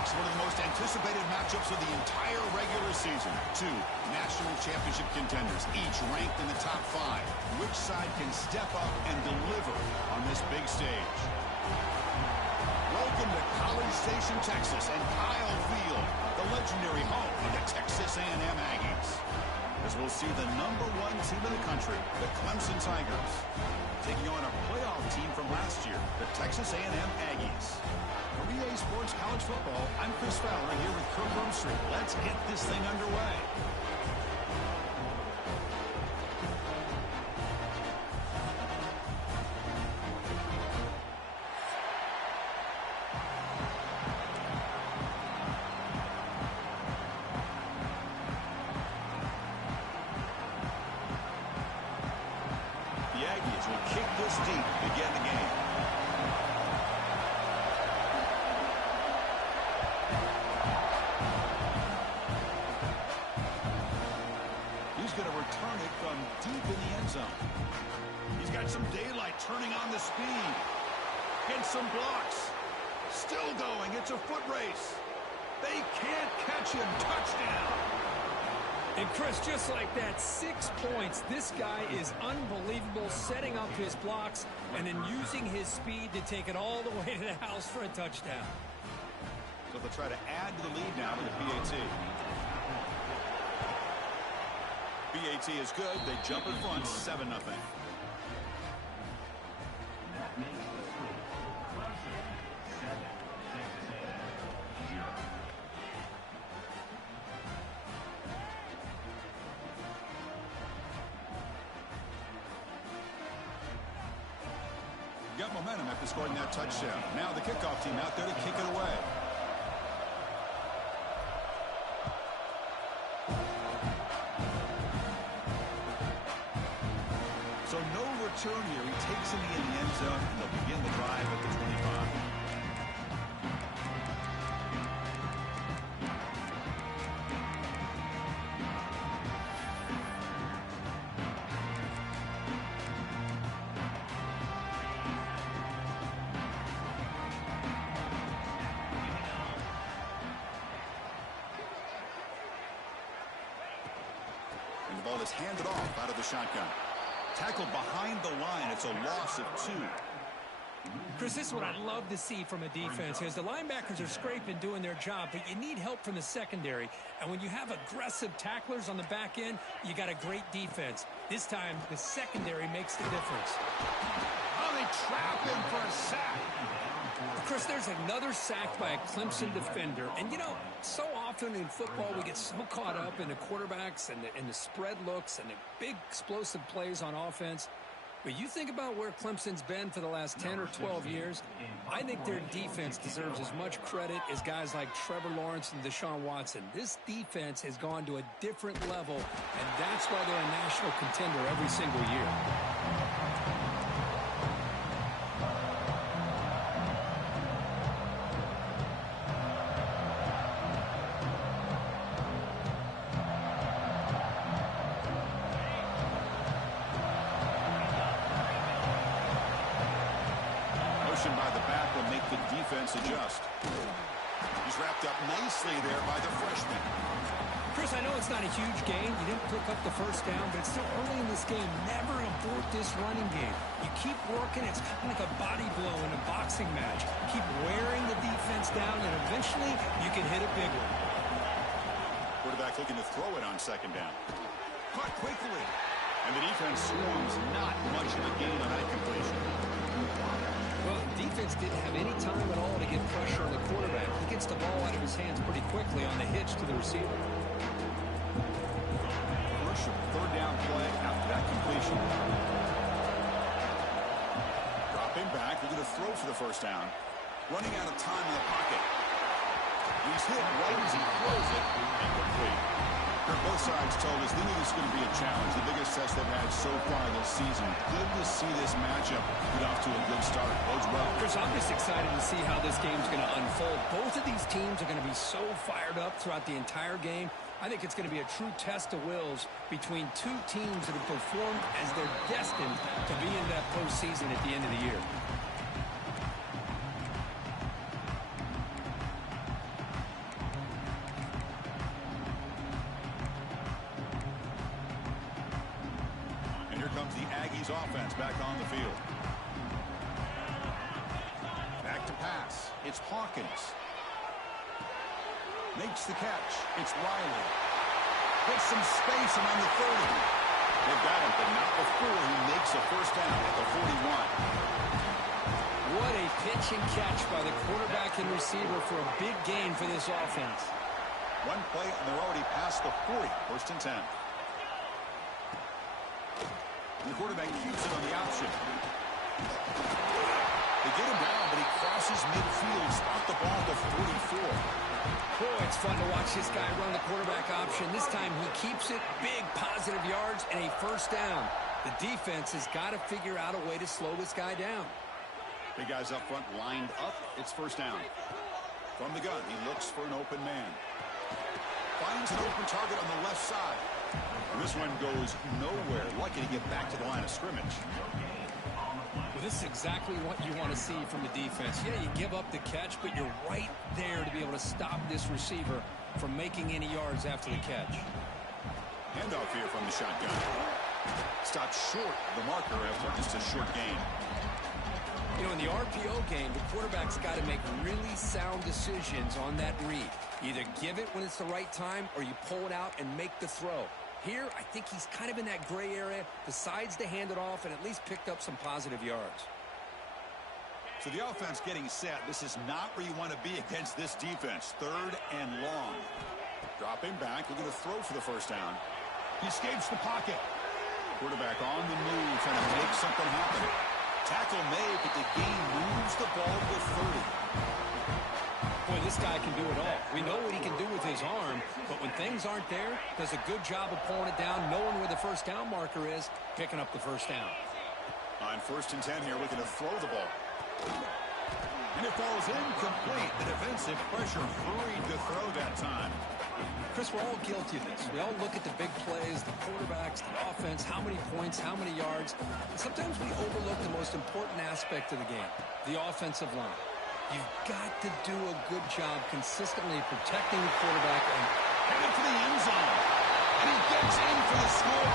Folks, one of the most anticipated matchups of the entire regular season. Two national championship contenders, each ranked in the top 5. Which side can step up and deliver on this big stage? Welcome to College Station, Texas, and Kyle Field, the legendary home of the Texas A&M Aggies. As we'll see the #1 team in the country, the Clemson Tigers, taking on a playoff team from last year, the Texas A&M Aggies. For EA Sports College Football, I'm Chris Fowler here with Kurt Brumstreet. Let's get this thing underway. The Aggies will kick this deep to begin the game. He's going to return it from deep in the end zone. He's got some daylight turning on the speed. Gets some blocks. Still going. It's a foot race. They can't catch him. Touchdown. And Chris, just like that, 6 points. This guy is unbelievable, setting up his blocks and then using his speed to take it all the way to the house for a touchdown. So they'll try to add to the lead now to the PAT. PAT is good. They jump in front, 7-0. Got momentum after scoring that touchdown. Now the kickoff team out there to kick it away. So no return here. He takes it in the end zone, and they'll begin the drive at the 25. And the ball is handed off out of the shotgun. Tackled behind the line. It's a loss of 2. Chris, this is what I'd love to see from a defense. As the linebackers are scraping, doing their job, but you need help from the secondary. And when you have aggressive tacklers on the back end, you got a great defense. This time, the secondary makes the difference. Oh, they trap him for a sack. Chris, there's another sack by a Clemson defender. And, you know, so often in football we get so caught up in the quarterbacks and the spread looks and the big explosive plays on offense. But you think about where Clemson's been for the last 10 or 12 years, I think their defense deserves as much credit as guys like Trevor Lawrence and Deshaun Watson. This defense has gone to a different level, and that's why they're a national contender every single year. By the back will make the defense adjust. He's wrapped up nicely there by the freshman. Chris, I know it's not a huge game. You didn't pick up the first down, but it's still early in this game. Never abort this running game. You keep working. It's kind of like a body blow in a boxing match. Keep wearing the defense down, and eventually you can hit a big one. Quarterback looking to throw it on second down. Caught quickly. And the defense swarms not much of a gain on that completion. Well, defense didn't have any time at all to get pressure on the quarterback. He gets the ball out of his hands pretty quickly on the hitch to the receiver. Crucial third down play after that completion. Dropping back, looking to throw for the first down. Running out of time in the pocket. He's hit right as he throws it. Incomplete. Both sides told us they knew this was going to be a challenge, the biggest test they've had so far this season. Good to see this matchup get off to a good start. Bodes well. Chris, I'm just excited to see how this game's going to unfold. Both of these teams are going to be so fired up throughout the entire game. I think it's going to be a true test of wills between two teams that have performed as they're destined to be in that postseason at the end of the year. Aggies offense back on the field. Back to pass. It's Hawkins. Makes the catch. It's Riley. Gets some space around the 30. They've got him, but not before he makes a first down at the 41. What a pitch and catch by the quarterback and receiver for a big gain for this offense. One play, and they're already past the 40. First and 10. The quarterback keeps it on the option. They get him down, but he crosses midfield. Spot the ball to 44. Boy, it's fun to watch this guy run the quarterback option. This time he keeps it, big positive yards, and a first down. The defense has got to figure out a way to slow this guy down. Big guys up front lined up. It's first down. From the gun, he looks for an open man. Finds an open target on the left side. And this one goes nowhere. Lucky to get back to the line of scrimmage. Well, this is exactly what you want to see from the defense. Yeah, you give up the catch, but you're right there to be able to stop this receiver from making any yards after the catch. Handoff here from the shotgun. Stopped short of the marker after just a short gain. You know, in the RPO game, the quarterback's got to make really sound decisions on that read. Either give it when it's the right time or you pull it out and make the throw. Here, I think he's kind of in that gray area, decides to hand it off and at least picked up some positive yards. So the offense getting set. This is not where you want to be against this defense. Third and long. Dropping back, looking to throw for the first down. He escapes the pocket. Quarterback on the move, trying to make something happen. Tackle made, but the game moves the ball to 30. Boy, this guy can do it all. We know what he can do with his arm, but when things aren't there, does a good job of pulling it down, knowing where the first down marker is, picking up the first down. On first and 10 here, looking to throw the ball. And it falls incomplete. The defensive pressure hurried to throw that time. Chris, we're all guilty of this. We all look at the big plays, the quarterbacks, the offense, how many points, how many yards. And sometimes we overlook the most important aspect of the game, the offensive line. You've got to do a good job consistently protecting the quarterback and headed for the end zone. And he gets in for the score.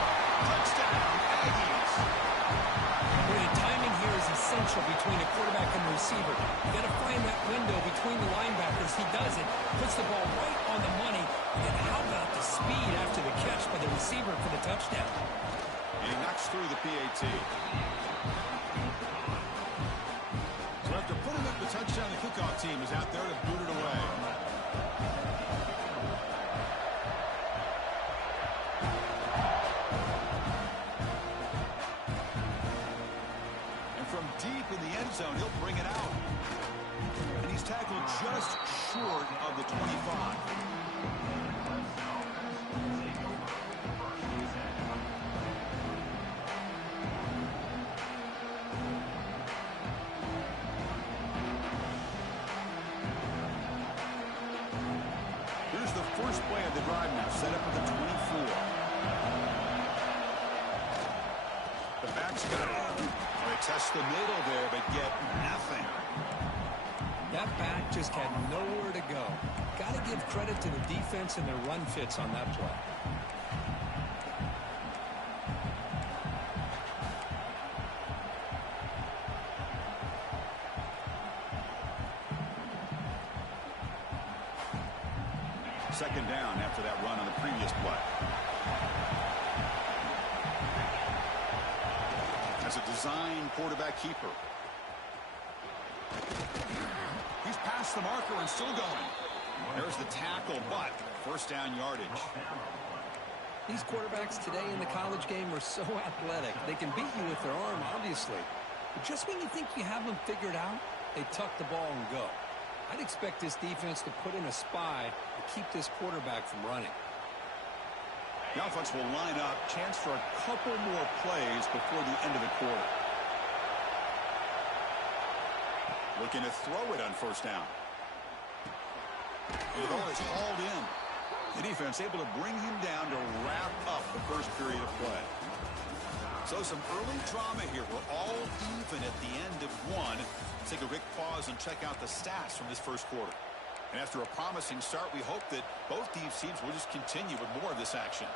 Touchdown, Aggies. Boy, the timing here is essential between the quarterback and the receiver. You got to find that window between the linebackers. He does it, puts the ball right on the money. And how about the speed after the catch by the receiver for the touchdown? And he knocks through the PAT. So after putting up the touchdown, the kickoff team is out there to boot it away. And from deep in the end zone, he'll bring it out. And he's tackled just short of the 25. First play of the drive now, set up at the 24. The back's got it. They test the middle there, but get nothing. That back just had nowhere to go. Got to give credit to the defense and their run fits on that play. Second down after that run on the previous play. As a design quarterback keeper. He's past the marker and still going. There's the tackle, but first down yardage. These quarterbacks today in the college game are so athletic. They can beat you with their arm, obviously. But just when you think you have them figured out, they tuck the ball and go. I'd expect this defense to put in a spy to keep this quarterback from running. The offense will line up. Chance for a couple more plays before the end of the quarter. Looking to throw it on first down. The ball is hauled in. The defense able to bring him down to wrap up the first period of play. So some early drama here. We're all even at the end of one. Let's take a quick pause and check out the stats from this first quarter. And after a promising start, we hope that both these teams will just continue with more of this action.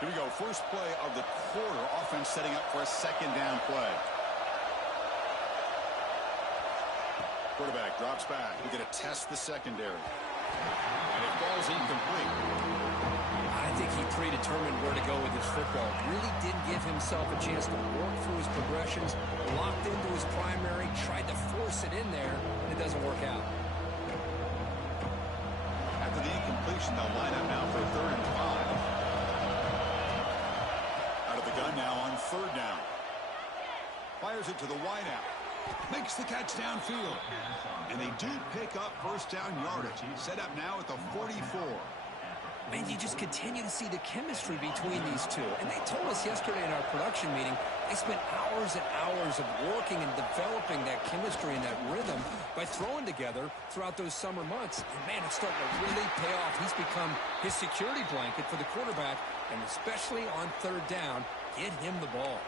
Here we go. First play of the quarter. Offense setting up for a second down play. Quarterback drops back. We're going to test the secondary. And it falls incomplete. I think he predetermined where to go with his football. Really didn't give himself a chance to work through his progressions. Locked into his primary. Tried to force it in there. And it doesn't work out. After the incompletion, they'll line up now for 3rd and 5. Out of the gun now on 3rd down. Fires it to the wideout. Makes the catch downfield. And they do pick up first down yardage. Set up now at the 44. And you just continue to see the chemistry between these two. And they told us yesterday in our production meeting, they spent hours and hours of working and developing that chemistry and that rhythm by throwing together throughout those summer months. And, man, it's starting to really pay off. He's become his security blanket for the quarterback, and especially on 3rd down, get him the ball.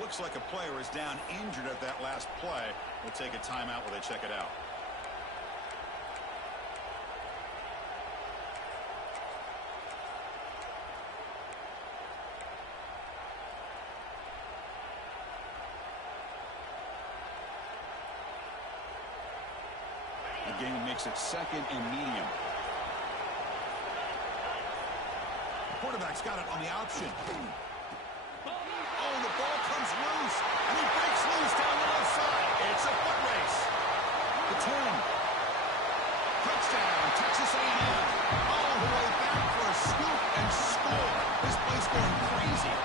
Looks like a player is down injured at that last play. We'll take a timeout while they check it out. The game makes it 2nd and medium. Quarterback's got it on the option. Oh, the ball comes loose, and he breaks loose down the left side. It's a foot race. The 10. Touchdown, Texas A&M. All the way back for a scoop and score. This place going crazy.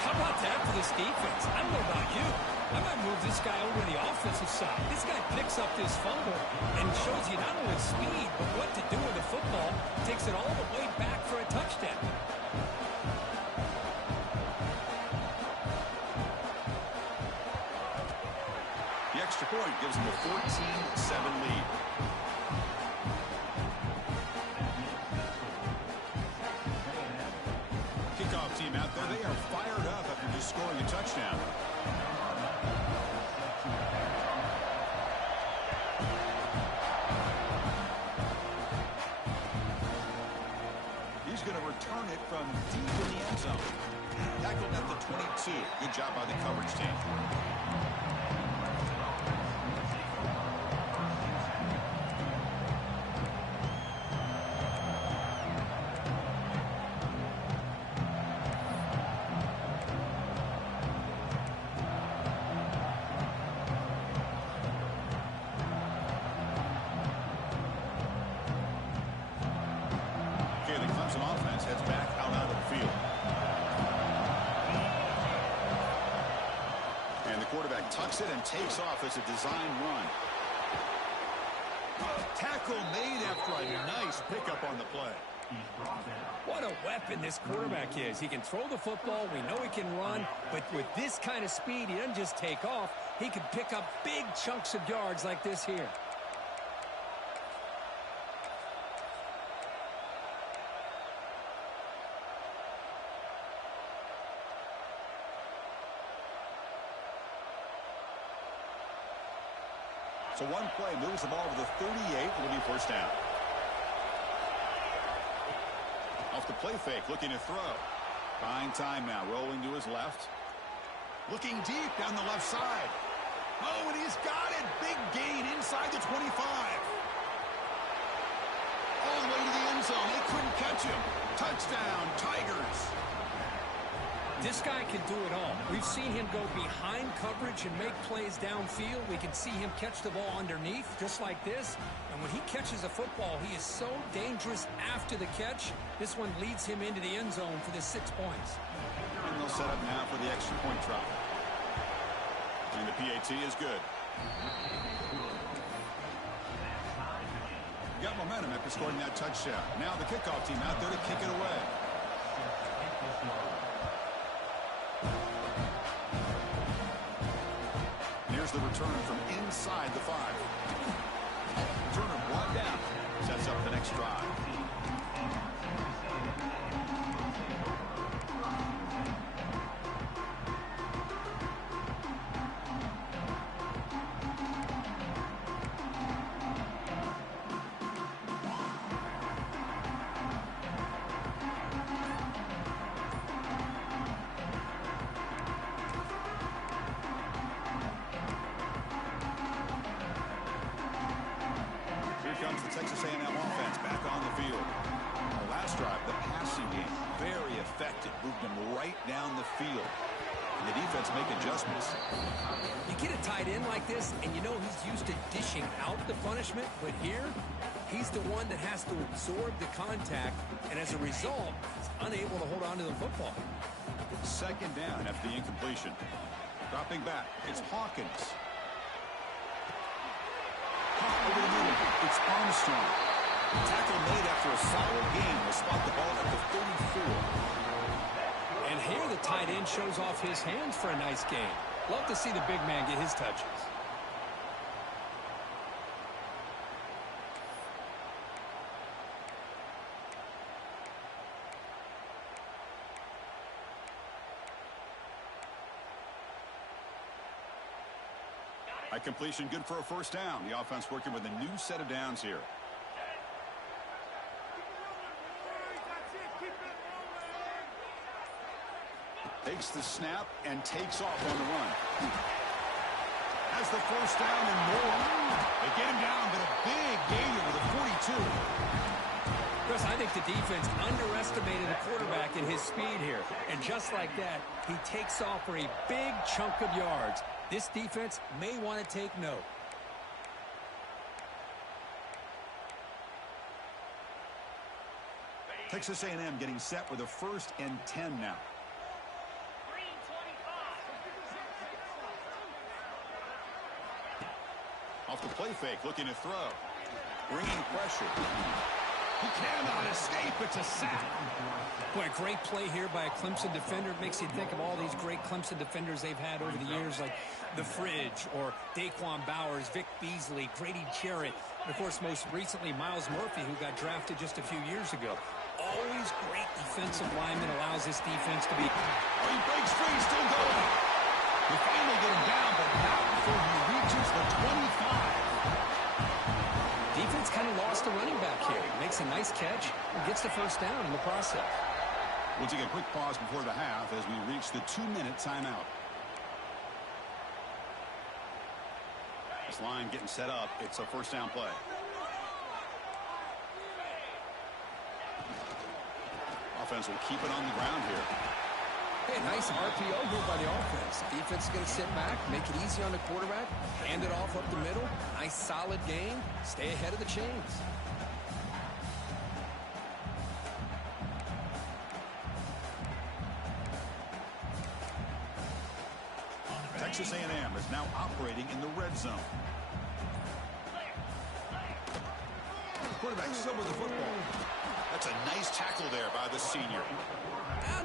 How about that for this defense? I don't know about you. I might move this guy over to the offensive side. This guy picks up this fumble and shows you not only speed, but what to do with the football. Takes it all the way back for a touchdown. The extra point gives them a 14-7 lead. Kickoff team out there, they are fired up after just scoring a touchdown. He's going to return it from deep in the end zone. Tackled at the 22. Good job by the coverage team. Okay, the Clemson offense heads back out onto the field. And the quarterback tucks it and takes off as a design run. Tackle made after a nice pickup on the play. What a weapon this quarterback is. He can throw the football. We know he can run. But with this kind of speed, he doesn't just take off. He can pick up big chunks of yards like this here. So one play moves the ball to the 38. It'll be first down. Off the play fake, looking to throw. Buying time now, rolling to his left. Looking deep down the left side. Oh, and he's got it. Big gain inside the 25. All the way to the end zone. They couldn't catch him. Touchdown, Tigers. This guy can do it all. We've seen him go behind coverage and make plays downfield. We can see him catch the ball underneath, just like this. And when he catches a football, he is so dangerous after the catch. This one leads him into the end zone for the 6 points. And they'll set up now for the extra point try. And the PAT is good. Got momentum after scoring that touchdown. Now the kickoff team out there to kick it away. Here's the return from inside the 5. Turner brought down. Sets up the next drive. moved him right down the field. And the defense make adjustments. You get a tight end like this, and you know he's used to dishing out the punishment, but here, he's the one that has to absorb the contact, and as a result, he's unable to hold on to the football. Second down after the incompletion. Dropping back, it's Hawkins. Over the middle, it's Armstrong. Tackle made after a solid game. Will spot the ball at the 34. And here the tight end shows off his hands for a nice game. Love to see the big man get his touches. By completion, good for a first down. The offense working with a new set of downs here. Takes the snap and takes off on the run. Has the first down and more. They get him down, but a big gain over the 42. Chris, I think the defense underestimated the quarterback in his speed here. And just like that, he takes off for a big chunk of yards. This defense may want to take note. Texas A&M getting set with a 1st and 10 now. Off the play fake, looking to throw. Bringing pressure. He cannot escape. It's a sack. Boy, a great play here by a Clemson defender. It makes you think of all these great Clemson defenders they've had over the years, like The Fridge or Daquan Bowers, Vic Beasley, Grady Jarrett, and, of course, most recently, Miles Murphy, who got drafted just a few years ago. Always great defensive lineman, allows this defense to be... Oh, he breaks free, still going. They finally get him down, but not before he reaches the 25. Defense kind of lost the running back here. Makes a nice catch and gets the first down in the process. We'll take a quick pause before the half as we reach the 2-minute timeout. This line getting set up. It's a first down play. Offense will keep it on the ground here. Hey, nice RPO here by the offense. Defense is going to sit back, make it easy on the quarterback, hand it off up the middle. Nice solid game. Stay ahead of the chains. Texas A&M is now operating in the red zone. Quarterback still with the football. That's a nice tackle there by the senior.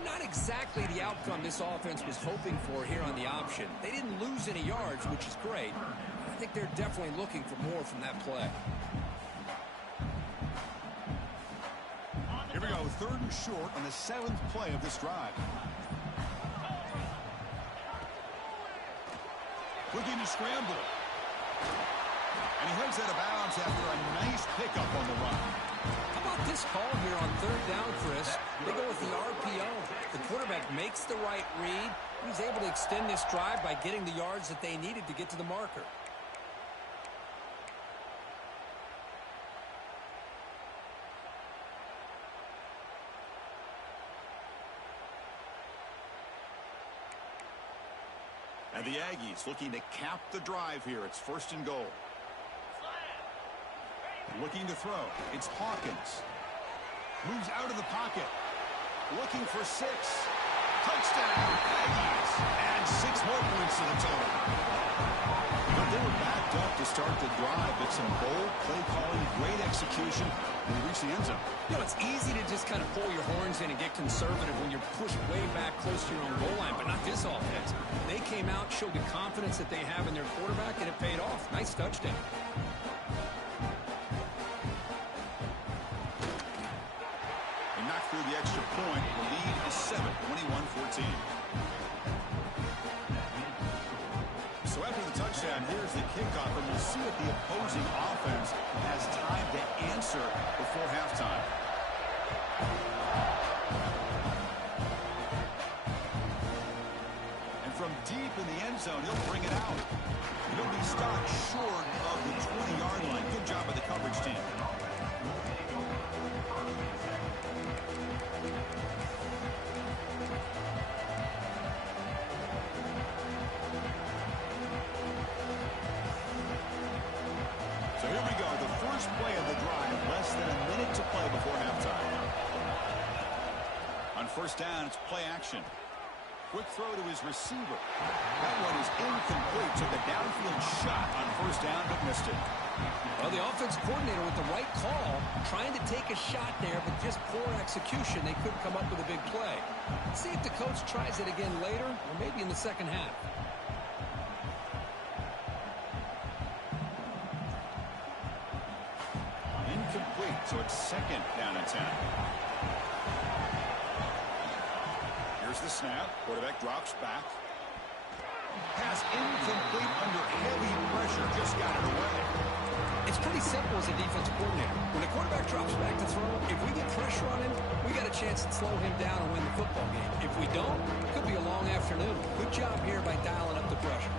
Not exactly the outcome this offense was hoping for here on the option. They didn't lose any yards, which is great. I think they're definitely looking for more from that play. Here we go, 3rd and short on the 7th play of this drive. Looking to scramble. And he heads out of bounds after a nice pickup on the run. How about this call here on 3rd down, Chris? They go with the RPO. The quarterback makes the right read. He was able to extend this drive by getting the yards that they needed to get to the marker. And the Aggies looking to cap the drive here. It's 1st and goal. Looking to throw. It's Hawkins. Moves out of the pocket. Looking for 6. Touchdown, Aggies. And 6 more points to the total. But they were backed up to start the drive, but some bold play calling, great execution, and they reach the end zone. You know, it's easy to just kind of pull your horns in and get conservative when you're pushed way back close to your own goal line, but not this offense. They came out, showed the confidence that they have in their quarterback, and it paid off. Nice touchdown. Through the extra point, the lead is 7, 21-14. So after the touchdown, here's the kickoff, and we'll see if the opposing offense has time to answer before halftime. And from deep in the end zone, he'll bring it out. He'll be stopped short of the 20-yard line. Good job by the coverage team. On first down, it's play action. Quick throw to his receiver. That one is incomplete. Took a downfield shot on first down, but missed it. Well, the offense coordinator with the right call, trying to take a shot there, but just poor execution. They couldn't come up with a big play. Let's see if the coach tries it again later, or maybe in the second half. Incomplete, so it's second down and 10. Here's the snap. Quarterback drops back. Pass incomplete under heavy pressure. Just got it away. It's pretty simple as a defensive coordinator. When a quarterback drops back to throw, if we get pressure on him, we got a chance to slow him down and win the football game. If we don't, it could be a long afternoon. Good job here by dialing up the pressure.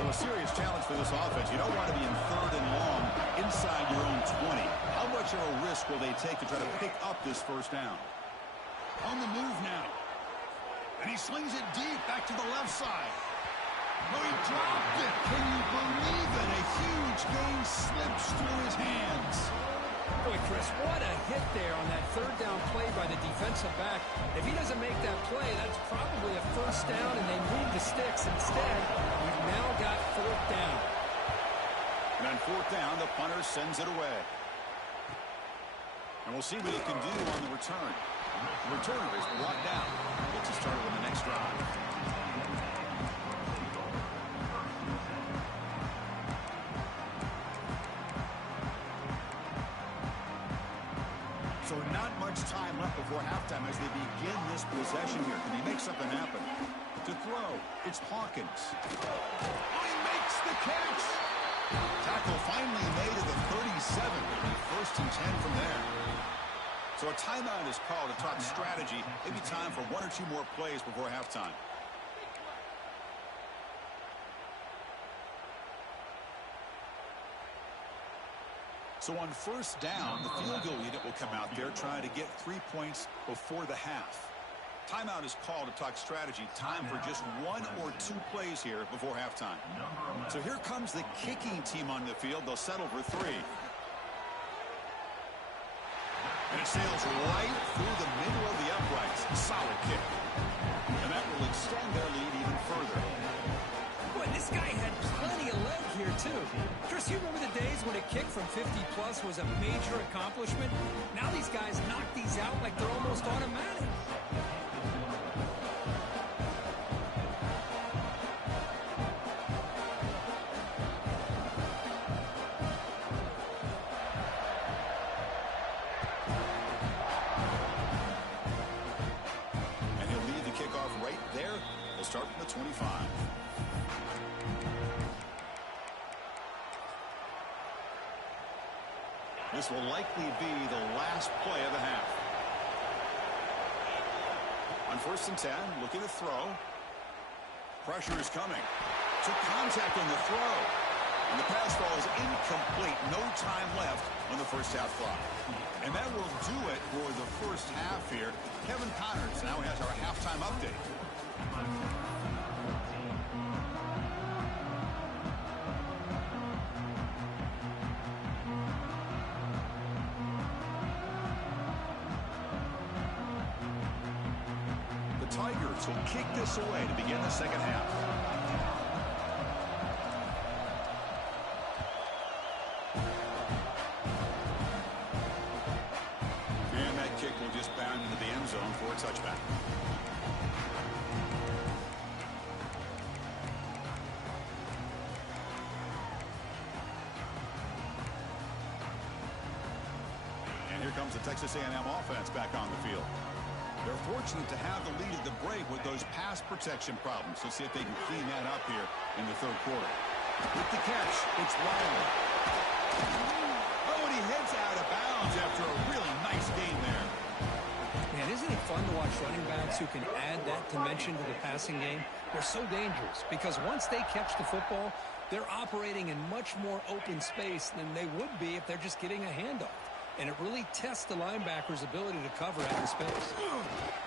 Well, a serious challenge for this offense. You don't want to be in third and long inside your own 20. How much of a risk will they take to try to pick up this first down? On the move now. And he slings it deep back to the left side. Oh, he dropped it. Can you believe it? A huge gain slips through his hands. Boy, Chris, what a hit there on that third down play by the defensive back. If he doesn't make that play, that's probably a first down, and they move the sticks. Instead, we've now got fourth down. And on fourth down, the punter sends it away. And we'll see what he can do on the return. The returner is brought down. Gets us started on the next drive. So not much time left before halftime as they begin this possession here. Can he make something happen? To throw, it's Hawkins. Oh, he makes the catch! Tackle finally made at the 37. First and 10 from there. So a timeout is called to talk strategy. Maybe time for one or two more plays before halftime. So on first down, the field goal unit will come out there trying to get 3 points before the half. Timeout is called to talk strategy. Time for just one or two plays here before halftime. So here comes the kicking team on the field. They'll settle for three. And it sails right through the middle of the uprights. Solid kick. And that will extend their lead even further. Boy, this guy had plenty of leg here, too. Chris, you remember the days when a kick from 50-plus was a major accomplishment? Now these guys knock these out like they're almost automatic. Start from the 25. This will likely be the last play of the half. On first and 10, looking to throw. Pressure is coming. Took contact on the throw. And the pass ball is incomplete. No time left on the first half clock. And that will do it for the first half here. Kevin Connors now has our halftime update. The Tigers will kick this away to begin the second half. And that kick will just bound into the end zone for a touchback. And here comes the Texas A&M offense back on the field. They're fortunate to have the lead at the break with those pass protection problems. Let's see if they can clean that up here in the third quarter. With the catch, it's Riley. Oh, and he heads out of bounds after a really nice game there. Man, isn't it fun to watch running backs who can add that dimension to the passing game? They're so dangerous because once they catch the football, they're operating in much more open space than they would be if they're just getting a handoff. And it really tests the linebacker's ability to cover out in space.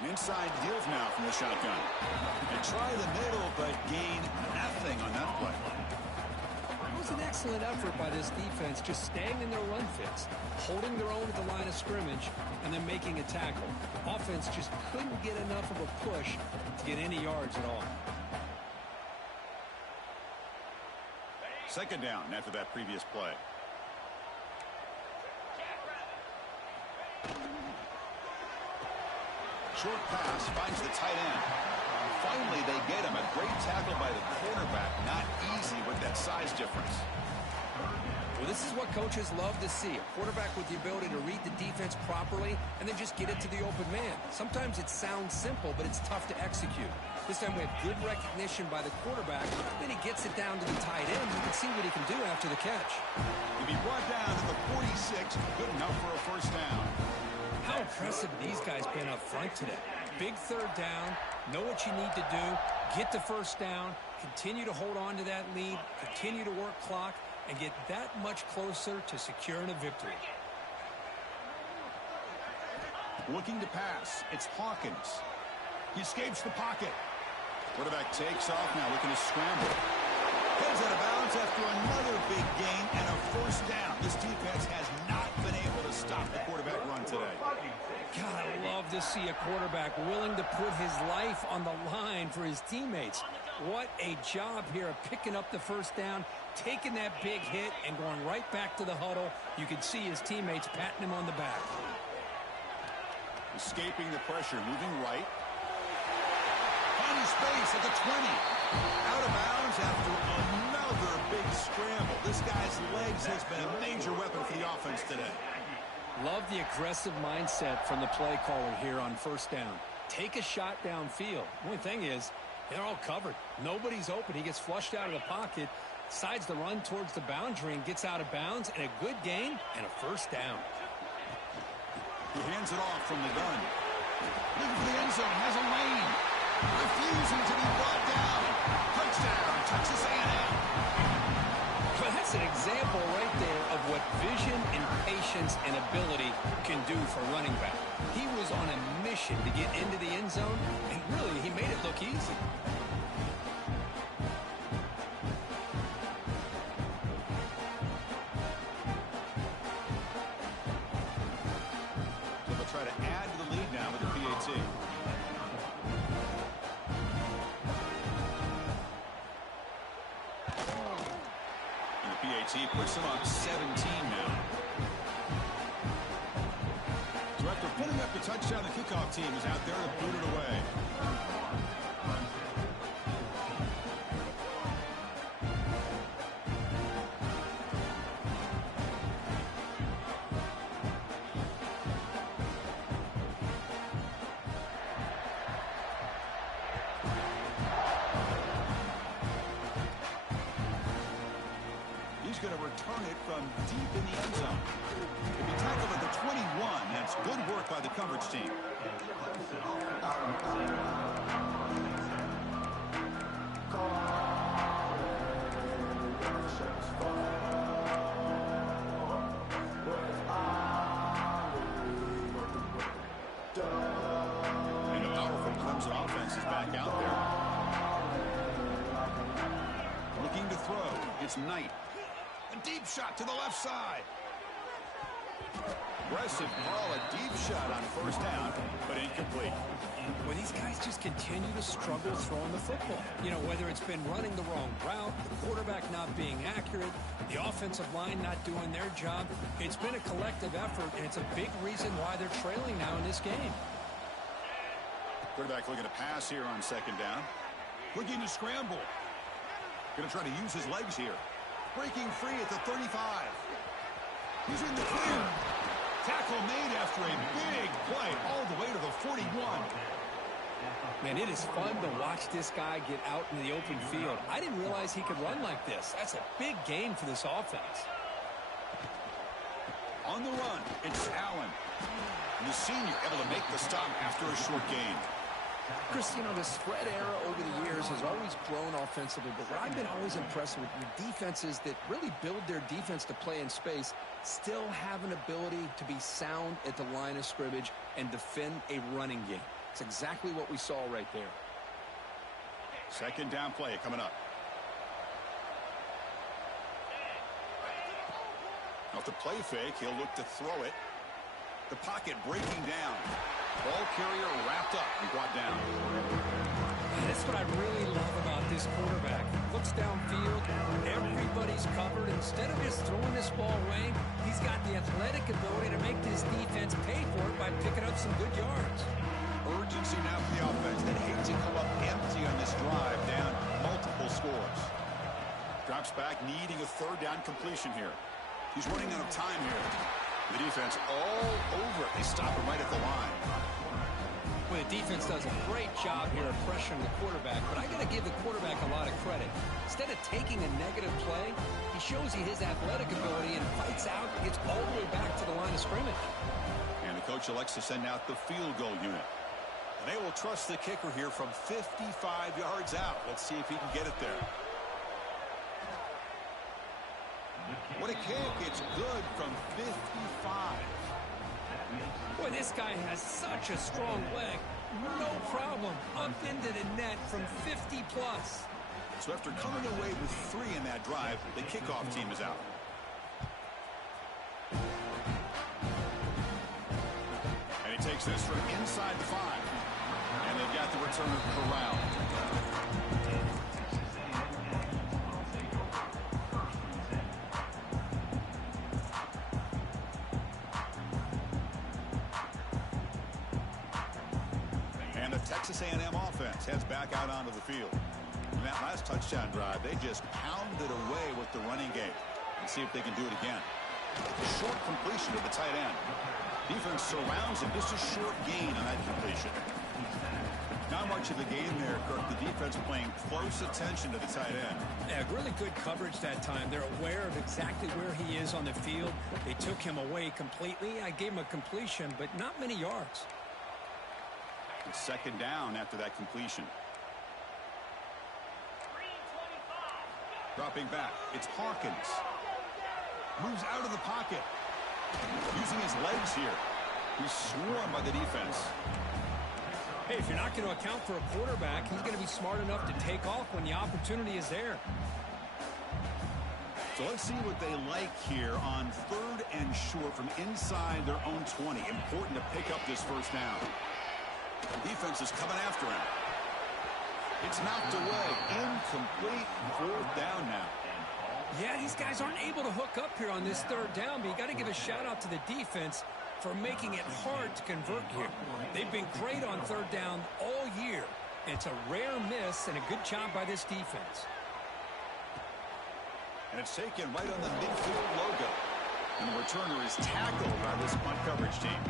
Inside deals now from the shotgun. They try the middle, but gain excellent effort by this defense, just staying in their run fits, holding their own at the line of scrimmage, and then making a tackle. Offense just couldn't get enough of a push to get any yards at all. Second down after that previous play. Short pass finds the tight end. Finally, they get him. A great tackle by the quarterback. Not easy with that size difference. Well, this is what coaches love to see. A quarterback with the ability to read the defense properly and then just get it to the open man. Sometimes it sounds simple, but it's tough to execute. This time we have good recognition by the quarterback. Then he gets it down to the tight end. You can see what he can do after the catch. He'll be brought down at the 46. Good enough for a first down. How impressive these guys been up front today. Big third down. Know what you need to do. Get the first down. Continue to hold on to that lead. Continue to work clock. And get that much closer to securing a victory. Looking to pass. It's Hawkins. He escapes the pocket. Quarterback takes off now, looking to scramble. Heads out of bounds after another big gain and a first down. This defense has not been able to stop the quarterback run today. God, I love to see a quarterback willing to put his life on the line for his teammates. What a job here of picking up the first down, taking that big hit, and going right back to the huddle. You can see his teammates patting him on the back. Escaping the pressure, moving right. Finding space at the 20. Out of bounds after another big scramble. This guy's legs has been a major weapon for the offense today. Love the aggressive mindset from the play caller here on first down. Take a shot downfield. The only thing is, they're all covered. Nobody's open. He gets flushed out of the pocket, decides to run towards the boundary and gets out of bounds, and a good gain and a first down. He hands it off from the gun. Looking for the end zone, has a lane. Refusing to be brought down. Touchdown, Texas A&M. Well, that's an example right there of what vision and patience and ability can do for running back. He was on a mission to get into the end zone, and really, he made it look easy. So they'll try to add to the lead now with the PAT. PAT puts them up 17 now. So after putting up the touchdown, the kickoff team is out there to boot it away. Going to return it from deep in the end zone. If he tackled at the 21, that's good work by the coverage team. And a powerful Clemson offense is back out there. Looking to throw. It's Knight. A deep shot to the left side. Aggressive ball, a deep shot on first down, but incomplete. Well, these guys just continue to struggle throwing the football. You know, whether it's been running the wrong route, the quarterback not being accurate, the offensive line not doing their job. It's been a collective effort, and it's a big reason why they're trailing now in this game. Quarterback looking to pass here on second down. Looking to scramble. Going to try to use his legs here. Breaking free at the 35. He's in the clear. Tackle made after a big play all the way to the 41. Man, it is fun to watch this guy get out in the open field. I didn't realize he could run like this. That's a big gain for this offense. On the run, it's Allen. And the senior able to make the stop after a short gain. Chris, you know, the spread era over the years has always grown offensively, but what I've been always impressed with defenses that really build their defense to play in space still have an ability to be sound at the line of scrimmage and defend a running game. It's exactly what we saw right there. Second down play coming up. Off the play fake, he'll look to throw it. The pocket breaking down. Ball carrier wrapped up and brought down. That's what I really love about this quarterback. Looks downfield, everybody's covered. Instead of just throwing this ball away, he's got the athletic ability to make this defense pay for it by picking up some good yards. Urgency now for the offense. They'd hate to come up empty on this drive, down multiple scores. Drops back, needing a third down completion here. He's running out of time here. The defense all over it. They stop him right at the line. Well, the defense does a great job here of pressuring the quarterback, but I got to give the quarterback a lot of credit. Instead of taking a negative play, he shows you his athletic ability and fights out and gets all the way back to the line of scrimmage. And the coach elects to send out the field goal unit. And they will trust the kicker here from 55 yards out. Let's see if he can get it there. What a kick. It's good from 55. Boy, this guy has such a strong leg. No problem. Up into the net from 50 plus. So after coming away with 3 in that drive, the kickoff team is out. And he takes this from inside the 5. And they've got the returner corralled. Texas A&M offense heads back out onto the field. In that last touchdown drive, they just pounded away with the running game. Let's see if they can do it again. A short completion to the tight end. Defense surrounds him. Just a short gain on that completion. Not much of the game there, Kirk. The defense paying close attention to the tight end. Yeah, really good coverage that time. They're aware of exactly where he is on the field. They took him away completely. I gave him a completion, but not many yards. Second down after that completion. Dropping back. It's Hawkins. Moves out of the pocket. Using his legs here. He's swarmed by the defense. Hey, if you're not going to account for a quarterback, he's going to be smart enough to take off when the opportunity is there. So let's see what they like here on 3rd and short from inside their own 20. Important to pick up this first down. Defense is coming after him. It's knocked away. Incomplete. 4th down now. Yeah, these guys aren't able to hook up here on this 3rd down, but you got to give a shout out to the defense for making it hard to convert here. They've been great on 3rd down all year. It's a rare miss and a good job by this defense. And it's taken right on the midfield logo. And the returner is tackled by this punt coverage team.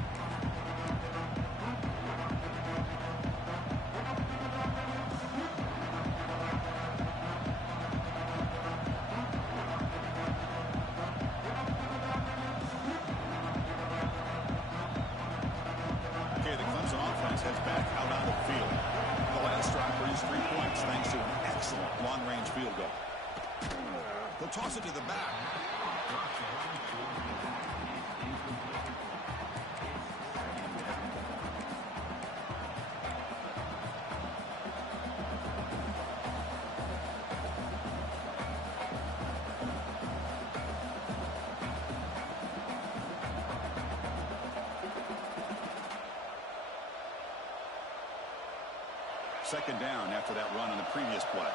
Heads back out on the field. The last drive produced 3 points thanks to an excellent long-range field goal. They'll toss it to the back. Second down after that run on the previous play.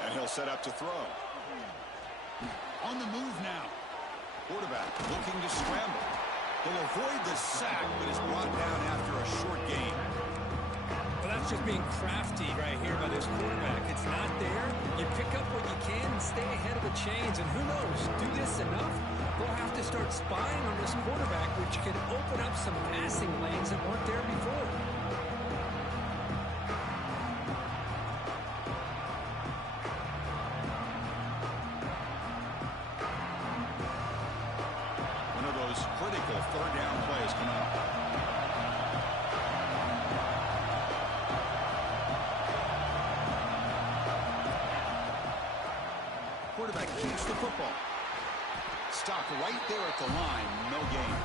And he'll set up to throw. On the move now. Quarterback looking to scramble. He'll avoid the sack, but is brought down after a short gain. Well, that's just being crafty right here by this quarterback. It's not there. You pick up what you can and stay ahead of the chains. And who knows, do this enough, they'll have to start spying on this quarterback, which could open up some passing lanes that weren't there before. One of those critical 3rd down plays coming up. Quarterback keeps the football. Stopped right there at the line. No gain.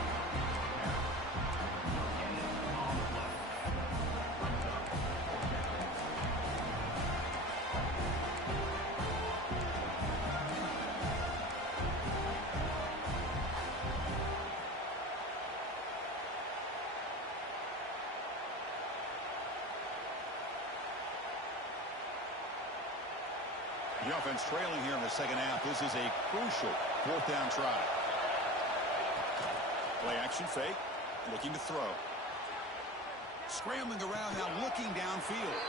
The offense trailing here in the second half. This is a crucial fourth down try. Play action fake. Looking to throw. Scrambling around now, looking downfield.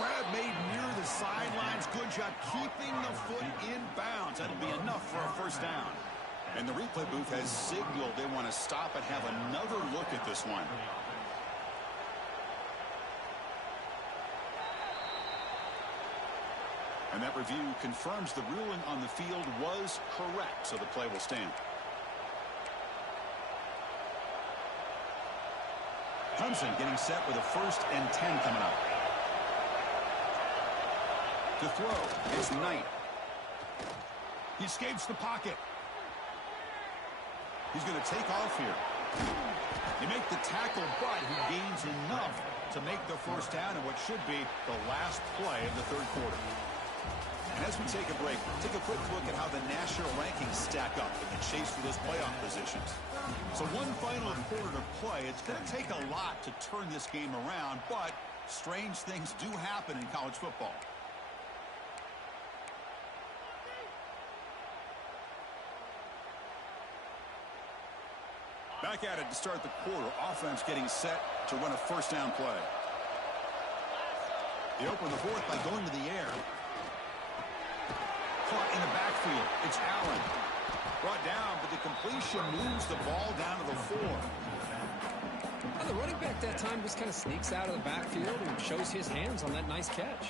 Grab made near the sidelines. Good job keeping the foot in bounds. That'll be enough for a first down. And the replay booth has signaled they want to stop and have another look at this one. And that review confirms the ruling on the field was correct, so the play will stand. Clemson getting set with a 1st and 10 coming up. To throw, it's Knight. He escapes the pocket. He's going to take off here. He makes the tackle, but he gains enough to make the first down in what should be the last play of the third quarter. And as we take a break, take a quick look at how the national rankings stack up in the chase for those playoff positions. So one final quarter to play. It's going to take a lot to turn this game around, but strange things do happen in college football. Back at it to start the quarter. Offense getting set to run a first down play. They open the fourth by going to the air. Caught in the backfield. It's Allen. Brought down, but the completion moves the ball down to the 4. Well, the running back that time just kind of sneaks out of the backfield and shows his hands on that nice catch.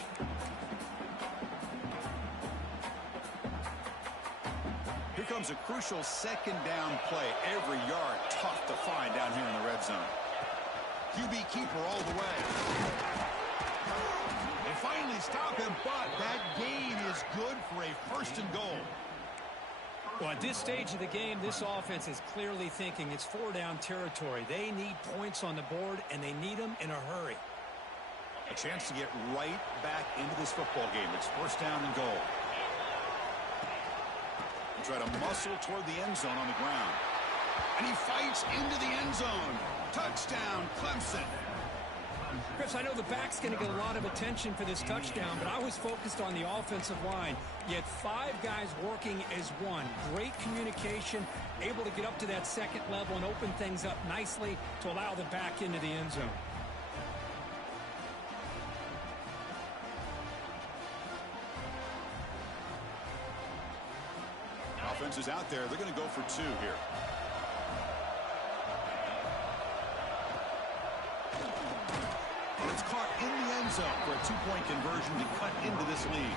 Here comes a crucial second down play. Every yard tough to find down here in the red zone. QB keeper all the way. They finally stop him, but that gain is good for a 1st and goal. Well, at this stage of the game, this offense is clearly thinking it's 4-down territory. They need points on the board, and they need them in a hurry. A chance to get right back into this football game. It's 1st down and goal. Try to muscle toward the end zone on the ground. And he fights into the end zone. Touchdown, Clemson. Chris, I know the back's going to get a lot of attention for this touchdown, but I was focused on the offensive line. You had 5 guys working as one. Great communication, able to get up to that second level and open things up nicely to allow the back into the end zone. Offense is out there. They're going to go for 2 here. And it's caught in the end zone for a 2-point conversion to cut into this lead.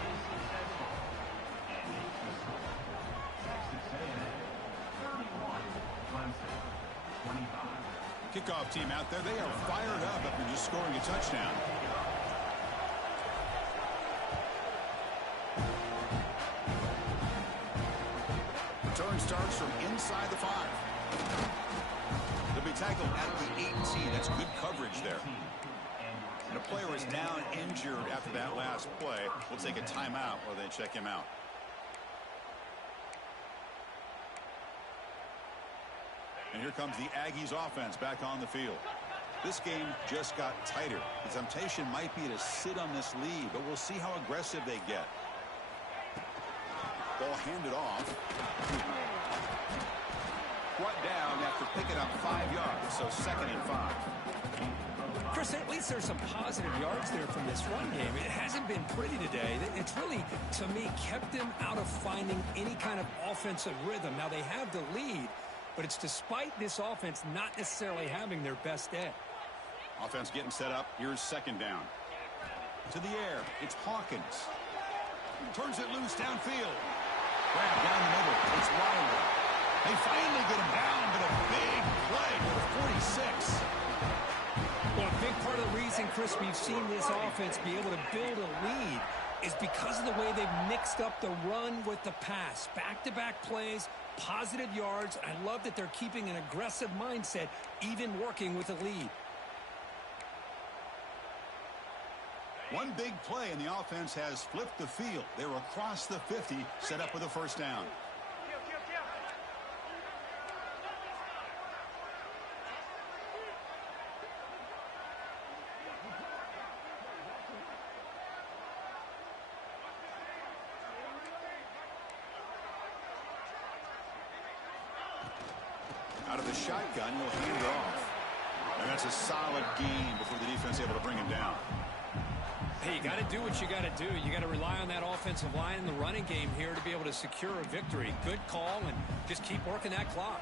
Kickoff team out there. They are fired up after just scoring a touchdown. Return starts from inside the 5. They'll be tackled at the 18. That's good coverage there. And a player is down injured after that last play. We'll take a timeout while they check him out. And here comes the Aggies offense back on the field. This game just got tighter. The temptation might be to sit on this lead, but we'll see how aggressive they get. Ball handed off. Brought down after picking up 5 yards, so 2nd and 5. Chris, at least there's some positive yards there from this run game. It hasn't been pretty today. It's really, to me, kept them out of finding any kind of offensive rhythm. Now, they have the lead, but it's despite this offense not necessarily having their best day. Offense getting set up. Here's 2nd down. To the air. It's Hawkins. Turns it loose downfield. Grab down the middle. It's Wilder. They finally get him down, but a big play for the 46. Well, a big part of the reason, Chris, we've seen this offense be able to build a lead is because of the way they've mixed up the run with the pass. Back-to-back plays, positive yards. I love that they're keeping an aggressive mindset, even working with a lead. One big play, and the offense has flipped the field. They're across the 50, set up with a 1st down. the shotgun. He'll hand it off. And that's a solid gain before the defense able to bring him down. Hey, you got to do what you got to do. You got to rely on that offensive line in the running game here to be able to secure a victory. Good call, and just keep working that clock.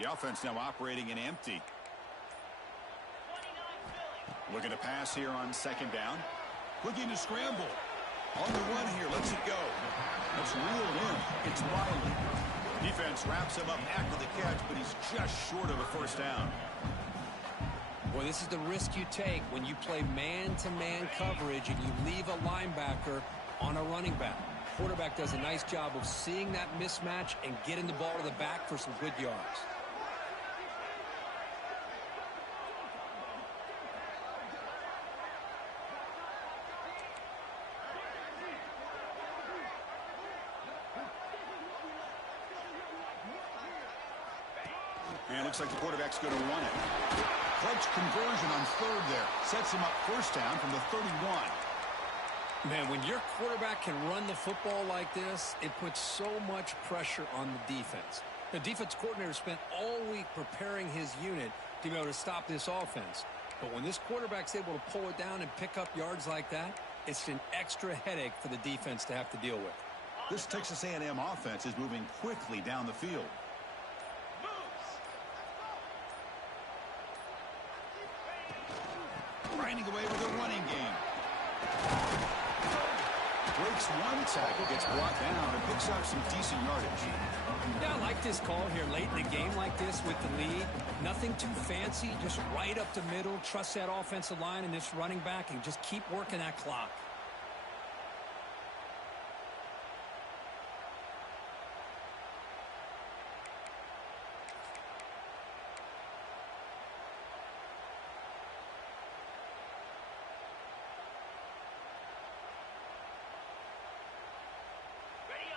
The offense now operating in empty. Looking to pass here on second down. Looking to scramble. On the run here. Lets it go. That's reeled in. It's Wiley. Defense wraps him up after the catch, but he's just short of a first down. Well, this is the risk you take when you play man-to-man coverage and you leave a linebacker on a running back. Quarterback does a nice job of seeing that mismatch and getting the ball to the back for some good yards. And it looks like the quarterback's going to run it. Clutch conversion on third there. Sets him up first down from the 31. Man, when your quarterback can run the football like this, it puts so much pressure on the defense. The defense coordinator spent all week preparing his unit to be able to stop this offense. But when this quarterback's able to pull it down and pick up yards like that, it's an extra headache for the defense to have to deal with. This Texas A&M offense is moving quickly down the field. Grinding away with a running game. Breaks one tackle, gets brought down, and picks up some decent yardage. Yeah, I like this call here late in the game like this with the lead. Nothing too fancy, just right up the middle. Trust that offensive line and this running back and just keep working that clock.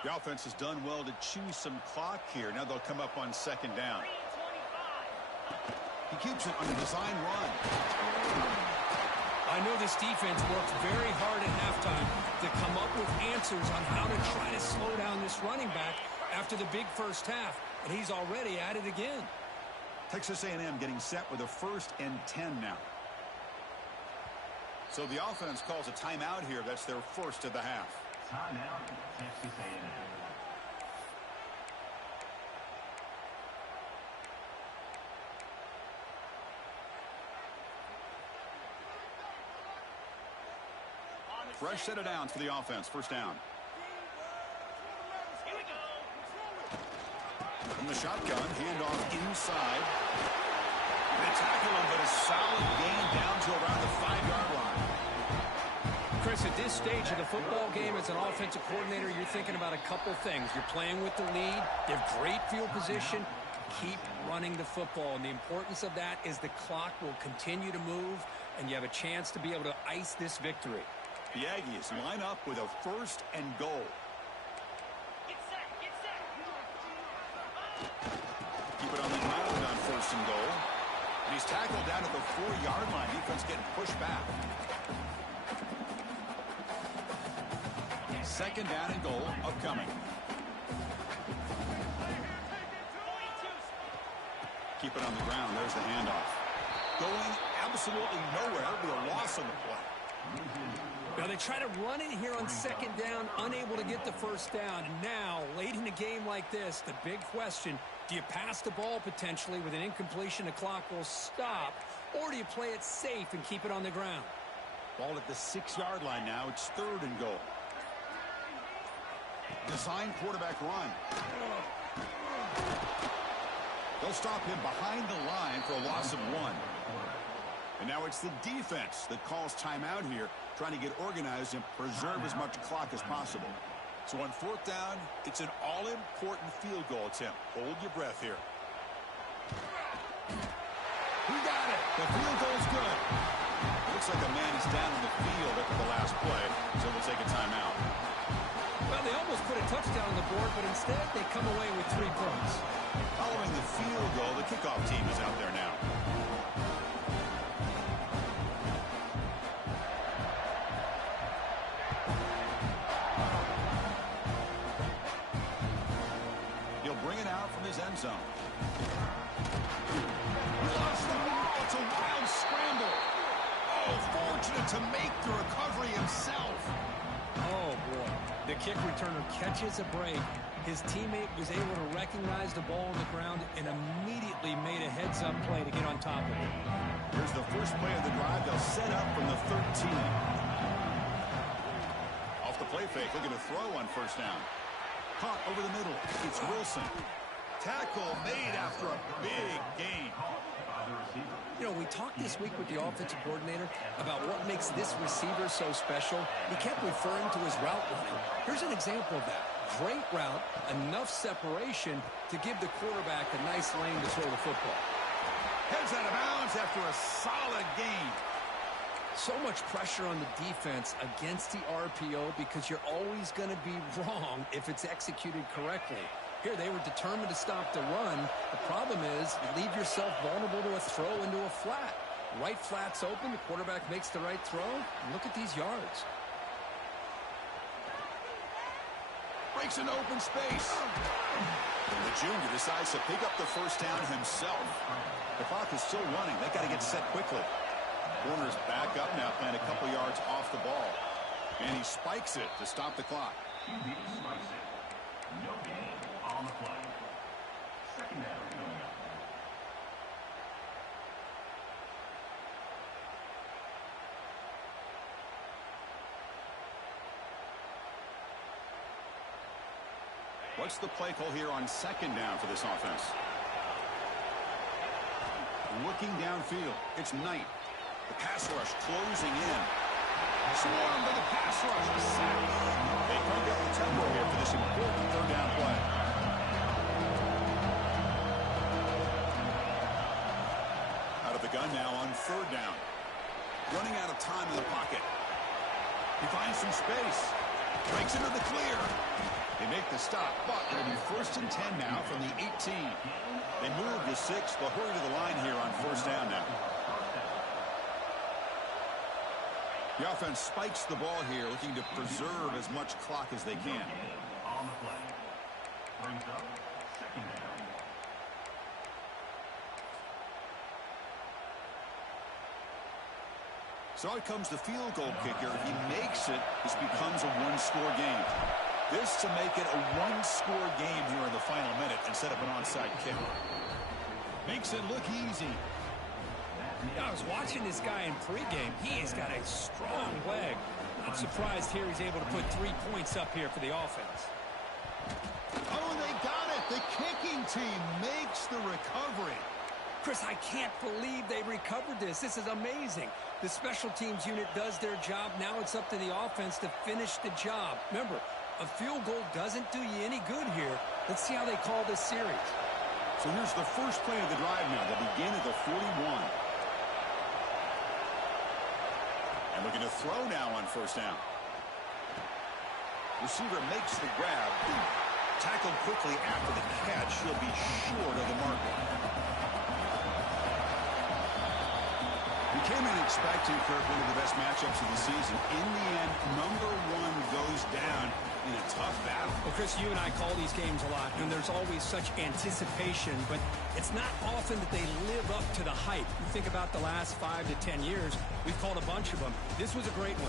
The offense has done well to chew some clock here. Now they'll come up on second down. He keeps it on a design run. I know this defense worked very hard at halftime to come up with answers on how to try to slow down this running back after the big first half, and he's already at it again. Texas A&M getting set with a 1st and 10 now. So the offense calls a timeout here. That's their first of the half. Timeout, Texas A&M. Fresh set of downs for the offense. First down. Here we go. From the shotgun, handoff inside. They tackle him, but a solid gain down to around the 5-yard line. Chris, at this stage of the football game as an offensive coordinator, you're thinking about a couple things. You're playing with the lead. You have great field position. Keep running the football. And the importance of that is the clock will continue to move, and you have a chance to be able to ice this victory. The Aggies line up with a 1st and goal. Get set, get set. Keep it on the ground on 1st and goal. And he's tackled down at the 4-yard line. Defense getting pushed back. 2nd down and goal upcoming. Keep it on the ground. There's the handoff. Going absolutely nowhere with a loss on the play. Now they try to run it here on 2nd down, unable to get the 1st down. And now, late in a game like this, the big question, do you pass the ball potentially with an incompletion? The clock will stop. Or do you play it safe and keep it on the ground? Ball at the 6-yard line now. It's 3rd and goal. Design quarterback run. They'll stop him behind the line for a loss of 1. And now it's the defense that calls timeout here, trying to get organized and preserve as much clock as possible. So on 4th down, it's an all-important field goal attempt. Hold your breath here. He got it. The field goal's good. Looks like a man is down on the field after the last play, so we'll take a timeout. Well, they almost put a touchdown on the board, but instead they come away with 3 points. Following the field goal, the kickoff team is out there now. He'll bring it out from his end zone. He lost the ball. It's a wild scramble. Oh, fortunate to make the recovery himself. Oh, boy. The kick returner catches a break. His teammate was able to recognize the ball on the ground and immediately made a heads-up play to get on top of it. Here's the first play of the drive. They'll set up from the 13. Off the play fake, looking to throw on first down. Caught over the middle. It's Wilson. Tackle made after a big gain. You know, we talked this week with the offensive coordinator about what makes this receiver so special. He kept referring to his route running. Here's an example of that. Great route, enough separation to give the quarterback a nice lane to throw the football. Heads out of bounds after a solid gain. So much pressure on the defense against the RPO because you're always going to be wrong if it's executed correctly. Here, they were determined to stop the run. The problem is you leave yourself vulnerable to a throw into a flat. Right flat's open. The quarterback makes the right throw. And look at these yards. Breaks into open space. The junior decides to pick up the first down himself. The clock is still running. They got to get set quickly. Warner's back up now, playing a couple yards off the ball. And he spikes it to stop the clock. QB spikes it. No gain on the play. Second down coming up. What's the play call here on second down for this offense? Looking downfield, it's Knight. The pass rush closing in. Swarmed by the pass rush. A sack. They crank up the tempo here for this important third down play. Out of the gun now on third down. Running out of time in the pocket. He finds some space. Breaks into the clear. They make the stop, but it'll be 1st and 10 now from the 18. They move to 6. They'll hurry to the line here on first down now. The offense spikes the ball here, looking to preserve as much clock as they can. On the play. Brings up second down. So out comes the field goal kicker. If he makes it, this becomes a one-score game. This to make it a one-score game here in the final minute and set up an onside kick. Makes it look easy. I was watching this guy in pregame. He has got a strong leg. Not surprised here he's able to put 3 points up here for the offense. Oh, they got it. The kicking team makes the recovery. Chris, I can't believe they recovered this. This is amazing. The special teams unit does their job. Now it's up to the offense to finish the job. Remember, a field goal doesn't do you any good here. Let's see how they call this series. So here's the first play of the drive now. They begin at the 41. And looking to throw now on first down. Receiver makes the grab. Tackled quickly after the catch. He'll be short of the marker. We came in expecting, Kirk, one of the best matchups of the season. In the end, number 1 goes down in a tough battle. Well, Chris, you and I call these games a lot, and there's always such anticipation, but it's not often that they live up to the hype. You think about the last 5 to 10 years, we've called a bunch of them. This was a great one.